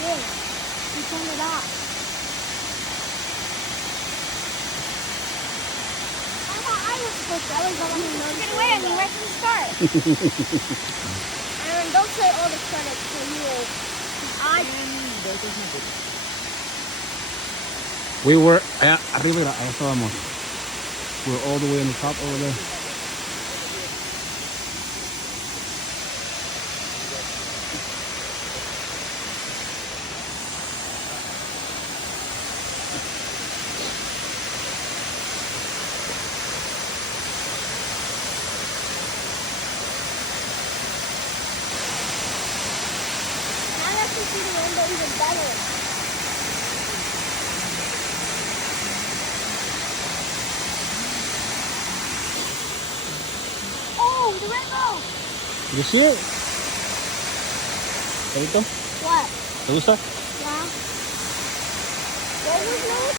did. You turned it off. I thought I was supposed to. I was the one who noticed. Get away on me right from the start. Aaron, don't say all the credits for you. We were arriba, ahí estábamos. We were all the way on the top over there. Now I can see the rainbow even better. Oh, the rainbow! You see it? ¿Te gustó? What? ¿Te gusta? Yeah. There was no